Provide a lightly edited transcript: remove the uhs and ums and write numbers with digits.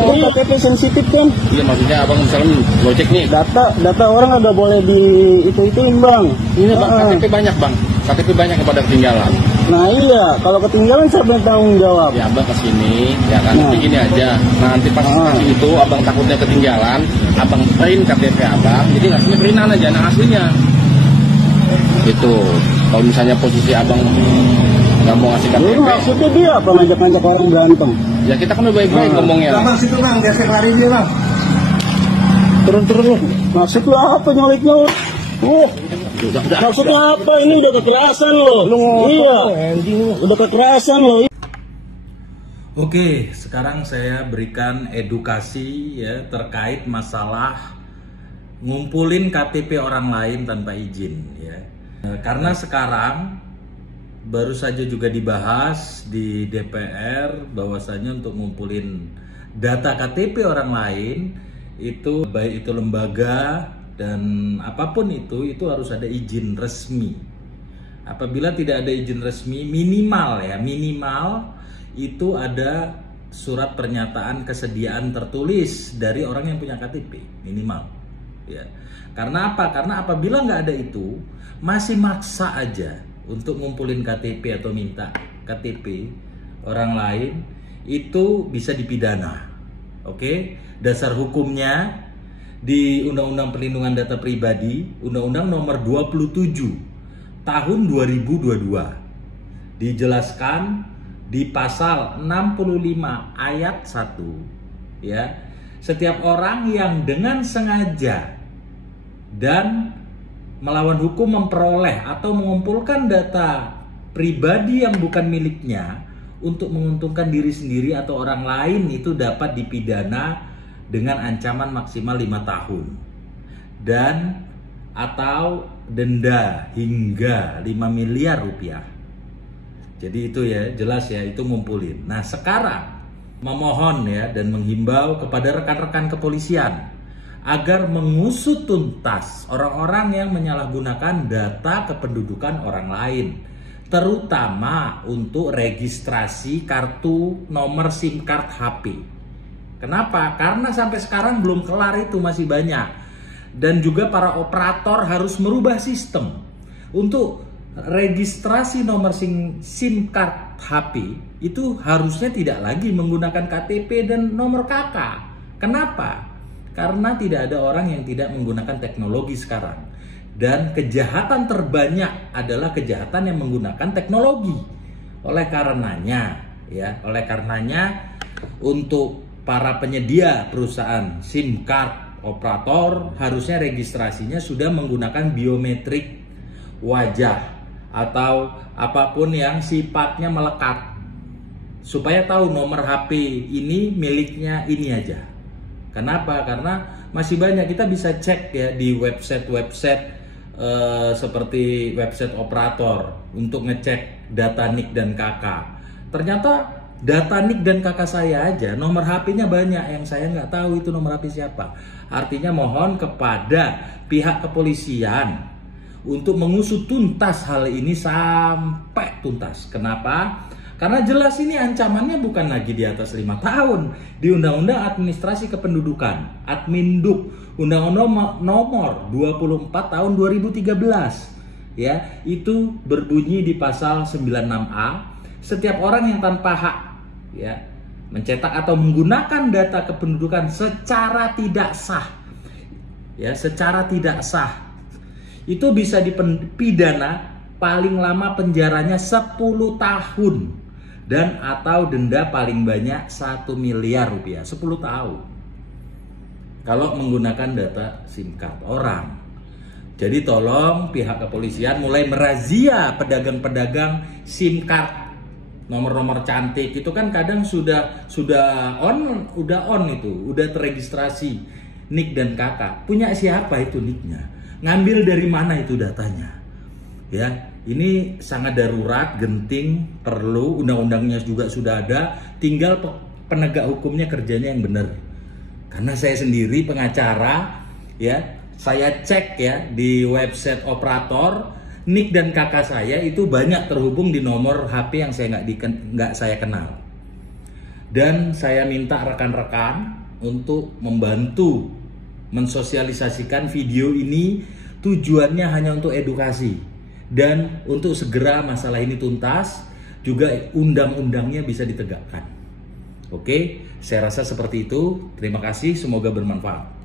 KTP sensitif kan? Iya, maksudnya abang misalnya Gojek nih. Data orang nggak boleh di itu-ituin bang. Ini bang, KTP banyak bang. KTP banyak yang pada ketinggalan. Nah iya, kalau ketinggalan siapa yang tanggung jawab? Ya abang kesini, ya kan, nanti gini aja. Nanti pas nanti itu abang takutnya ketinggalan, abang print KTP abang, jadi ngasihnya printan aja, nah aslinya. Itu, kalau misalnya posisi abang nggak mau ngasih KTP. Maksudnya dia apa ngajak-ngajak orang berantem? Ya kita kan udah baik-baik ngomongnya. Bang, situ bang, biar saya kelarin dia bang. Turun. Maksud lu apa nyolek-nyolek? Maksudnya apa? Ini udah kekerasan loh. Iya, udah kekerasan loh. Oke, sekarang saya berikan edukasi ya terkait masalah ngumpulin KTP orang lain tanpa izin ya. Karena sekarang baru saja juga dibahas di DPR bahwasanya untuk ngumpulin data KTP orang lain itu baik itu lembaga dan apapun itu harus ada izin resmi. Apabila tidak ada izin resmi minimal itu ada surat pernyataan kesediaan tertulis dari orang yang punya KTP minimal ya. Karena apa? Karena apabila nggak ada itu masih maksa aja untuk ngumpulin KTP atau minta KTP orang lain itu bisa dipidana. Oke, dasar hukumnya di Undang-Undang Perlindungan Data Pribadi, Undang-Undang Nomor 27 Tahun 2022 dijelaskan di pasal 65 ayat 1 ya, setiap orang yang dengan sengaja dan melawan hukum memperoleh atau mengumpulkan data pribadi yang bukan miliknya untuk menguntungkan diri sendiri atau orang lain itu dapat dipidana dengan ancaman maksimal 5 tahun dan atau denda hingga 5 miliar rupiah. Jadi itu ya, jelas ya, itu ngumpulin. Nah sekarang memohon ya dan menghimbau kepada rekan-rekan kepolisian agar mengusut tuntas orang-orang yang menyalahgunakan data kependudukan orang lain, terutama untuk registrasi kartu nomor SIM card HP. Kenapa? Karena sampai sekarang belum kelar, itu masih banyak. Dan juga para operator harus merubah sistem untuk registrasi nomor SIM card HP itu harusnya tidak lagi menggunakan KTP dan nomor KK. Kenapa? Karena tidak ada orang yang tidak menggunakan teknologi sekarang. Dan kejahatan terbanyak adalah kejahatan yang menggunakan teknologi. Oleh karenanya untuk para penyedia perusahaan SIM card operator harusnya registrasinya sudah menggunakan biometrik wajah atau apapun yang sifatnya melekat, supaya tahu nomor HP ini miliknya ini aja. Kenapa? Karena masih banyak, kita bisa cek ya di website seperti website operator untuk ngecek data NIK dan KK. Ternyata data NIK dan KK saya aja, nomor HP-nya banyak yang saya nggak tahu itu nomor HP siapa. Artinya mohon kepada pihak kepolisian untuk mengusut tuntas hal ini sampai tuntas. Kenapa? Karena jelas ini ancamannya bukan lagi di atas 5 tahun. Di Undang-Undang Administrasi Kependudukan, Adminduk, Undang-Undang Nomor 24 Tahun 2013, ya, itu berbunyi di pasal 96A, setiap orang yang tanpa hak, ya, mencetak atau menggunakan data kependudukan secara tidak sah, ya, secara tidak sah, itu bisa dipidana paling lama penjaranya 10 tahun dan atau denda paling banyak 1 miliar rupiah 10 tahun kalau menggunakan data SIM card orang. Jadi tolong pihak kepolisian mulai merazia pedagang-pedagang SIM card nomor-nomor cantik itu, kan kadang sudah on itu, udah terregistrasi NIK dan KK. Punya siapa itu NIK-nya? Ngambil dari mana itu datanya? Ya, ini sangat darurat, genting, perlu, undang-undangnya juga sudah ada, tinggal penegak hukumnya kerjanya yang benar. Karena saya sendiri pengacara, ya, saya cek ya di website operator, NIK dan KK saya itu banyak terhubung di nomor HP yang saya nggak saya kenal. Dan saya minta rekan-rekan untuk membantu mensosialisasikan video ini, tujuannya hanya untuk edukasi dan untuk segera masalah ini tuntas, juga undang-undangnya bisa ditegakkan. Oke, saya rasa seperti itu. Terima kasih, semoga bermanfaat.